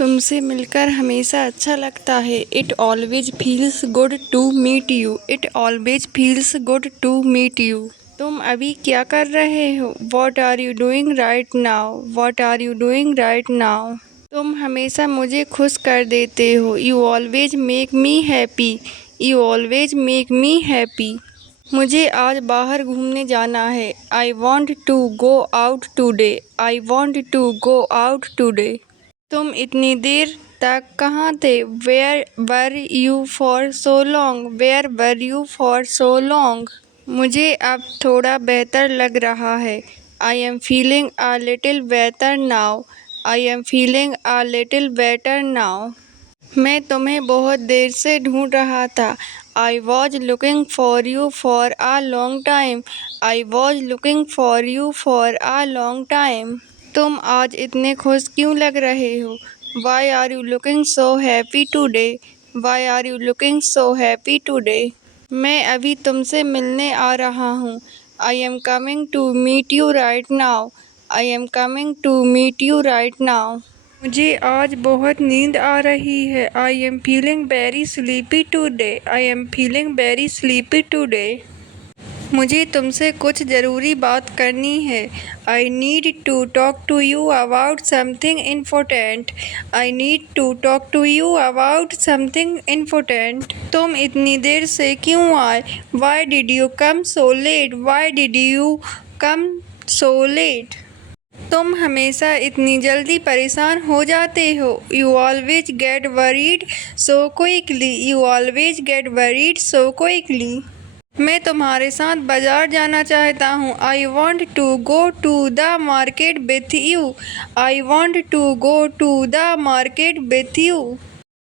तुमसे मिलकर हमेशा अच्छा लगता है। It always feels good to meet you. It always feels good to meet you. तुम अभी क्या कर रहे हो? What are you doing right now? What are you doing right now? तुम हमेशा मुझे खुश कर देते हो। You always make me happy. You always make me happy. मुझे आज बाहर घूमने जाना है। I want to go out today. I want to go out today. तुम इतनी देर तक कहाँ थे? Where were you for so long? Where were you for so long? मुझे अब थोड़ा बेहतर लग रहा है। I am feeling a little better now. I am feeling a little better now. मैं तुम्हें बहुत देर से ढूंढ रहा था। I was looking for you for a long time. I was looking for you for a long time. तुम आज इतने खुश क्यों लग रहे हो? Why are you looking so happy today? Why are you looking so happy today? मैं अभी तुमसे मिलने आ रहा हूँ। I am coming to meet you right now. I am coming to meet you right now. मुझे आज बहुत नींद आ रही है। I am feeling very sleepy today. I am feeling very sleepy today. मुझे तुमसे कुछ ज़रूरी बात करनी है। I need to talk to you about something important. I need to talk to you about something important. तुम इतनी देर से क्यों आए? Why did you come so late? Why did you come so late? तुम हमेशा इतनी जल्दी परेशान हो जाते हो। You always get worried so quickly. You always get worried so quickly. मैं तुम्हारे साथ बाजार जाना चाहता हूँ। I want to go to the market with you. I want to go to the market with you.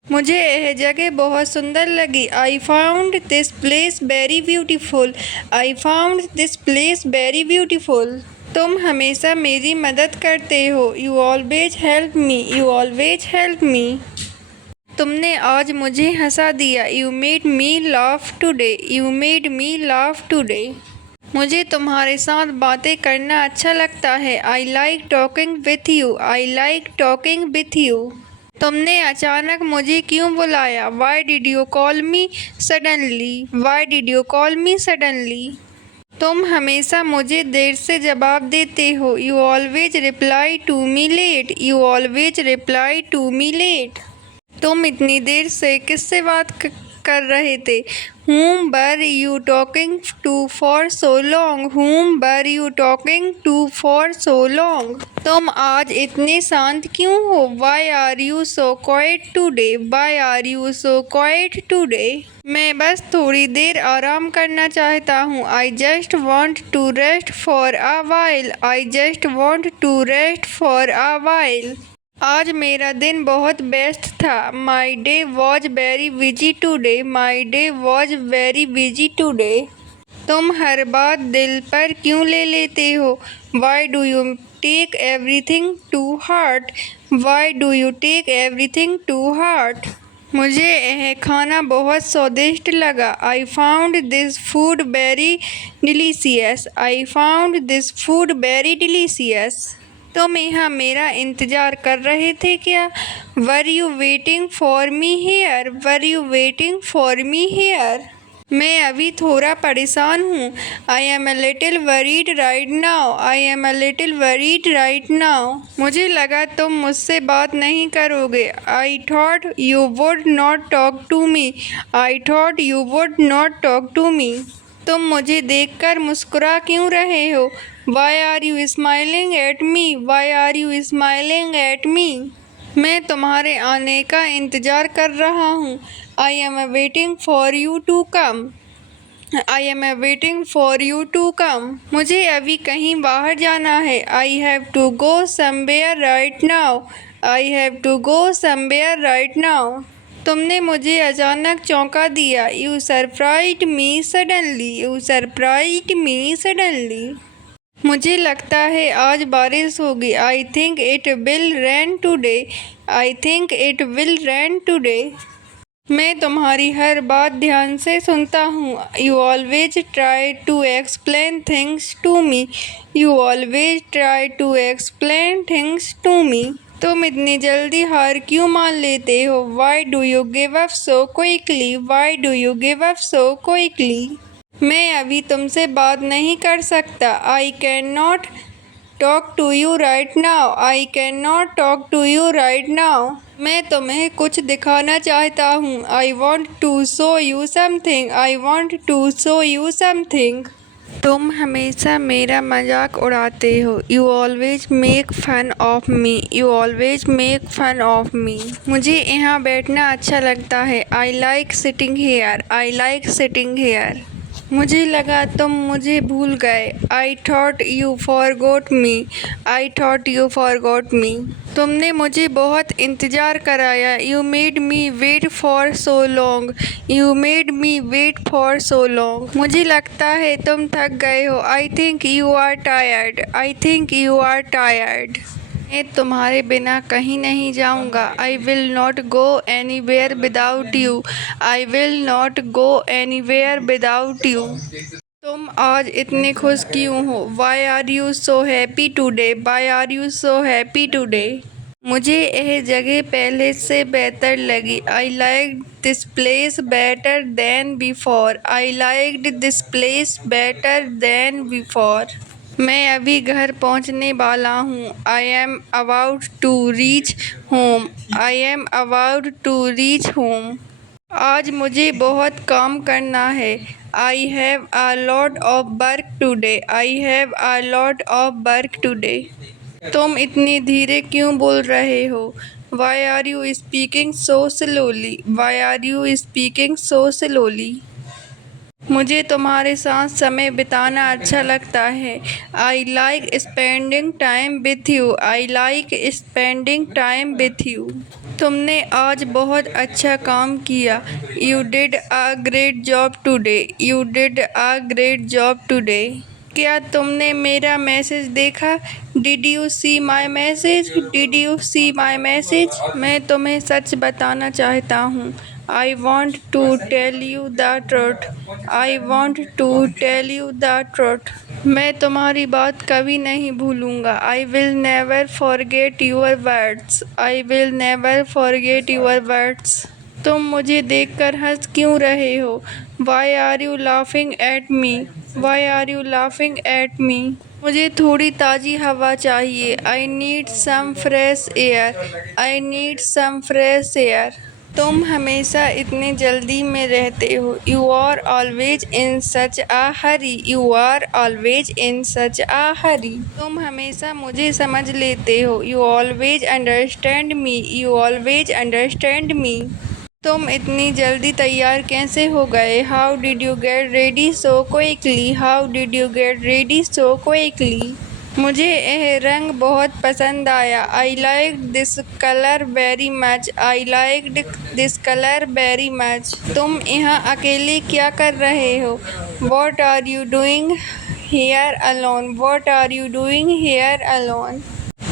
मुझे यह जगह बहुत सुंदर लगी। I found this place very beautiful. I found this place very beautiful. तुम हमेशा मेरी मदद करते हो। You always help me. You always help me. तुमने आज मुझे हंसा दिया। You made me laugh today. You made me laugh today. मुझे तुम्हारे साथ बातें करना अच्छा लगता है। I like talking with you. I like talking with you. तुमने अचानक मुझे क्यों बुलाया? Why did you call me suddenly? Why did you call me suddenly? तुम हमेशा मुझे देर से जवाब देते हो। You always reply to me late. You always reply to me late. तुम इतनी देर से किससे बात कर रहे थे? Whom were you talking to for so long? Whom were you talking to for so long? तुम आज इतने शांत क्यों हो? Why are you so quiet today? Why are you so quiet today? मैं बस थोड़ी देर आराम करना चाहता हूँ। I just want to rest for a while. I just want to rest for a while. आज मेरा दिन बहुत व्यस्त था। My day was very busy today. My day was very busy today. तुम हर बात दिल पर क्यों ले लेते हो? Why do you take everything to heart? Why do you take everything to heart? मुझे यह खाना बहुत स्वादिष्ट लगा। I found this food very delicious. I found this food very delicious. तुम यहाँ मेरा इंतज़ार कर रहे थे क्या? Were you waiting for me hair? Were you waiting for me here? मैं अभी थोड़ा परेशान हूँ। I am a little worried right now. I am a little worried right now. मुझे लगा तुम मुझसे बात नहीं करोगे। I thought you would not talk to me. I thought you would not talk to me. तुम मुझे देखकर मुस्कुरा क्यों रहे हो? Why are you smiling at me? Why are you smiling at me? मैं तुम्हारे आने का इंतज़ार कर रहा हूँ। I am waiting for you to come. I am waiting for you to come. मुझे अभी कहीं बाहर जाना है। I have to go somewhere right now. I have to go somewhere right now. तुमने मुझे अचानक चौंका दिया। You surprised me suddenly. You surprised me suddenly. मुझे लगता है आज बारिश होगी। I think it will rain today. I think it will rain today. मैं तुम्हारी हर बात ध्यान से सुनता हूँ। You always try to explain things to me. You always try to explain things to me. तुम इतनी जल्दी हार क्यों मान लेते हो? Why do you give up so quickly? Why do you give up so quickly? मैं अभी तुमसे बात नहीं कर सकता। I can not talk to you right now. I can not talk to you right now. मैं तुम्हें कुछ दिखाना चाहता हूँ। I want to show you something. I want to show you something. तुम हमेशा मेरा मजाक उड़ाते हो। You always make fun of me. You always make fun of me. मुझे यहाँ बैठना अच्छा लगता है। I like sitting here. I like sitting here. मुझे लगा तुम मुझे भूल गए। I thought you forgot me. I thought you forgot me. तुमने मुझे बहुत इंतज़ार कराया। You made me wait for so long. You made me wait for so long. मुझे लगता है तुम थक गए हो। I think you are tired. I think you are tired. मैं तुम्हारे बिना कहीं नहीं जाऊंगा। I will not go anywhere without you. I will not go anywhere without you. तुम आज इतने खुश क्यों हो? Why are you so happy today? Why are you so happy today? मुझे यह जगह पहले से बेहतर लगी। I like this place better than before. I like this place better than before. मैं अभी घर पहुंचने वाला हूँ। I am about to reach home. I am about to reach home. आज मुझे बहुत काम करना है। I have a lot of work today. I have a lot of work today. तुम इतनी धीरे क्यों बोल रहे हो? Why are you speaking so slowly? Why are you speaking so slowly? मुझे तुम्हारे साथ समय बिताना अच्छा लगता है। I like spending time with you. I like spending time with you. तुमने आज बहुत अच्छा काम किया। You did a great job today. You did a great job today. क्या तुमने मेरा मैसेज देखा? Did you see my message? Did you see my message? मैं तुम्हें सच बताना चाहता हूँ। I want to tell you the truth. I want to tell you the truth. मैं तुम्हारी बात कभी नहीं भूलूंगा। I will never forget your words. I will never forget your words. तुम मुझे देखकर हंस क्यों रहे हो? Why are you laughing at me? Why are you laughing at me? मुझे थोड़ी ताज़ी हवा चाहिए। I need some fresh air. I need some fresh air. तुम हमेशा इतने जल्दी में रहते हो। You are always in such a hurry. You are always in such a hurry. तुम हमेशा मुझे समझ लेते हो। You always understand me. You always understand me. तुम इतनी जल्दी तैयार कैसे हो गए? How did you get ready so quickly? How did you get ready so quickly? मुझे यह रंग बहुत पसंद आया। I like this colour very much. I like this colour very much. तुम यहाँ अकेले क्या कर रहे हो? What are you doing here alone? What are you doing here alone?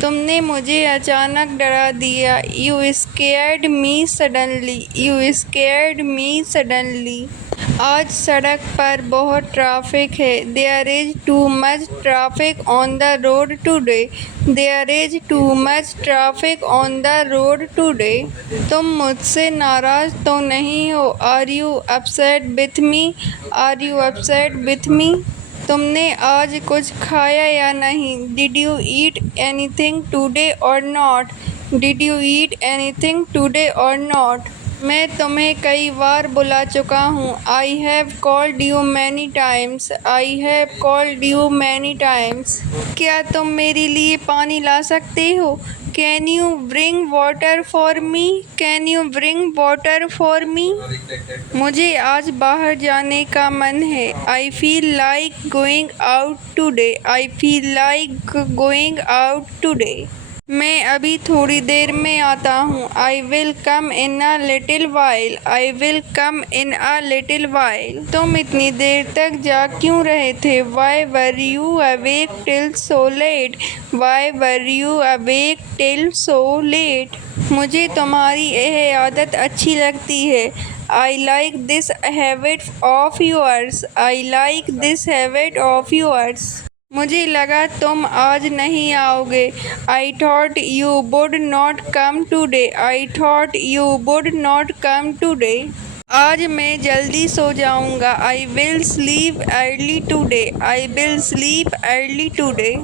तुमने मुझे अचानक डरा दिया। You scared me suddenly. You scared me suddenly. आज सड़क पर बहुत ट्रैफिक है। There is too much traffic on the road today. There is too much traffic on the road today. तुम मुझसे नाराज़ तो नहीं हो? Are you upset with me? Are you upset with me? तुमने आज कुछ खाया या नहीं? Did you eat anything today or not? Did you eat anything today or not? मैं तुम्हें कई बार बुला चुका हूँ। I have called you many times. I have called you many times. क्या तुम मेरे लिए पानी ला सकते हो? Can you bring water for me? Can you bring water for me? मुझे आज बाहर जाने का मन है। I feel like going out today. I feel like going out today. मैं अभी थोड़ी देर में आता हूँ। I will come in a little while. I will come in a little while. तुम इतनी देर तक जाग क्यों रहे थे? Why were you awake till so late? Why were you awake till so let? मुझे तुम्हारी यह आदत अच्छी लगती है। I like this habit of yours. I like this habit of yours. मुझे लगा तुम आज नहीं आओगे। I thought you would not come today. I thought you would not come today. आज मैं जल्दी सो जाऊंगा। I will sleep early today. I will sleep early today.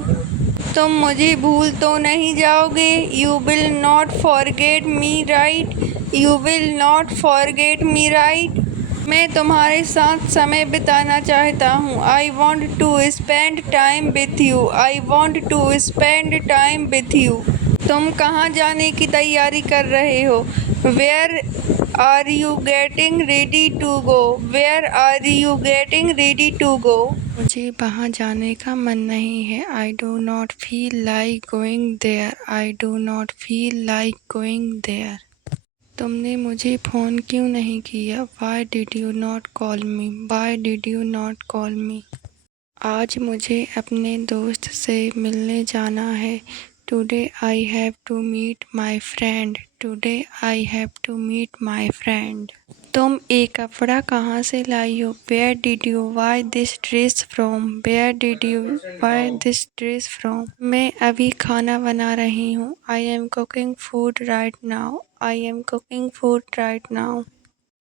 तुम मुझे भूल तो नहीं जाओगे। You will not forget me right. You will not forget me right. मैं तुम्हारे साथ समय बिताना चाहता हूँ। I want to spend time with you. I want to spend time with you. तुम कहाँ जाने की तैयारी कर रहे हो? Where are you getting ready to go? Where are you getting ready to go? मुझे वहाँ जाने का मन नहीं है। I do not feel like going there. I do not feel like going there. तुमने मुझे फ़ोन क्यों नहीं किया? Why did you not call me? Why did you not call me? आज मुझे अपने दोस्त से मिलने जाना है। Today I have to meet my friend. Today I have to meet my friend. तुम ये कपड़ा कहाँ से लाई हो? Where did you buy this dress from? Where did you buy this dress from? मैं अभी खाना बना रही हूँ। I am cooking food right now. I am cooking food right now.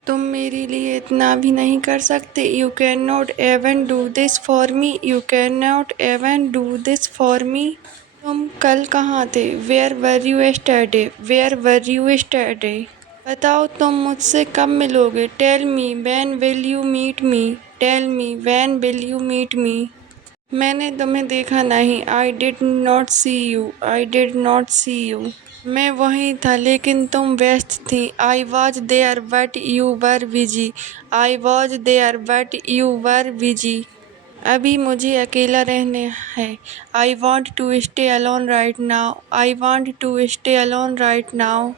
तुम मेरे लिए इतना भी नहीं कर सकते? You can not even do this for me. You can not even do this for me. तुम कल कहाँ थे? Where were you yesterday? Where were you yesterday? बताओ तुम मुझसे कब मिलोगे? Tell me when will you meet me? Tell me when will you meet me? मैंने तुम्हें देखा नहीं। I did not see you. I did not see you. मैं वहीं था लेकिन तुम व्यस्त थी। I was there but you were busy. I was there but you were busy. अभी मुझे अकेला रहना है। I want to stay alone right now. I want to stay alone right now.